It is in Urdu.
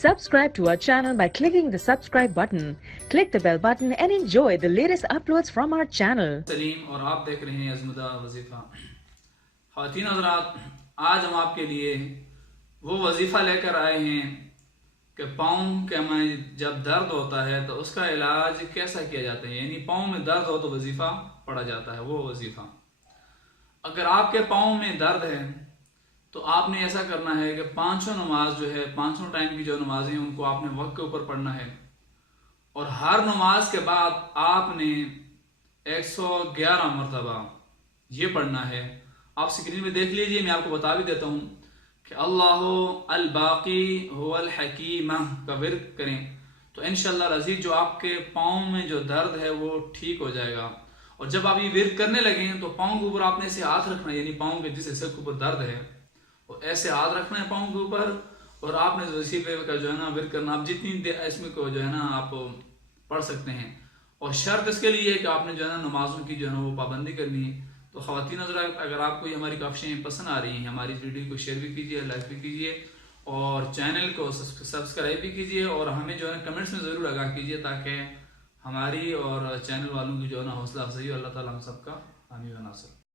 Subscribe to our channel by clicking the subscribe button. Click the bell button and enjoy the latest uploads from our channel. سلیم اور آپ دیکھ رہے ہیں ازمدہ وظیفہ. خواتین حضرات، آج ہم آپ کے لیے وہ وظیفہ لے کر آئے ہیں کہ پاؤں کے میں جب درد ہوتا ہے تو اس کا علاج کیسا کیا جاتا ہے. یعنی پاؤں میں درد ہو تو وظیفہ پڑھا جاتا ہے. وہ وظیفہ اگر آپ کے پاؤں میں درد ہے تو آپ نے ایسا کرنا ہے کہ پانچوں نماز جو ہے، پانچوں ٹائم کی جو نمازیں ہیں ان کو آپ نے وقت کے اوپر پڑھنا ہے، اور ہر نماز کے بعد آپ نے 111 مرتبہ یہ پڑھنا ہے. آپ سکرین میں دیکھ لیجئے، میں آپ کو بتا بھی دیتا ہوں کہ اللہ الباقی هو الحکیم کا ورد کریں تو انشاءاللہ العزیز جو آپ کے پاؤں میں جو درد ہے وہ ٹھیک ہو جائے گا. اور جب آپ یہ ورد کرنے لگیں تو پاؤں کے اوپر آپ نے ایسے ہاتھ رکھنا ہے، یعنی پاؤں کے جس حصے کے اوپر درد ہے وہ ایسے ہاتھ رکھنا ہے پاؤں کے اوپر، اور آپ نے وظیفے کا جو ہے نا ورد کرنا. آپ جتنی اس میں کو جو ہے نا آپ پڑھ سکتے ہیں، اور شرط اس کے لیے ہے کہ آپ نے جو ہے نا نمازوں کی جو ہے نا وہ پابندی کرنی ہے. تو خواتین حضرات، اگر آپ کو یہ ہماری کافشیں پسند آ رہی ہیں، ہماری ویڈیو کو شیئر بھی کیجیے، لائک بھی کیجیے، اور چینل کو سبسکرائب بھی کیجیے، اور ہمیں جو ہے نا کمنٹس میں ضرور آگاہ کیجیے تاکہ ہماری اور چینل والوں کی جو ہے نا حوصلہ افزائی ہو. اللہ تعالیٰ ہم سب کا حامی و ناصر.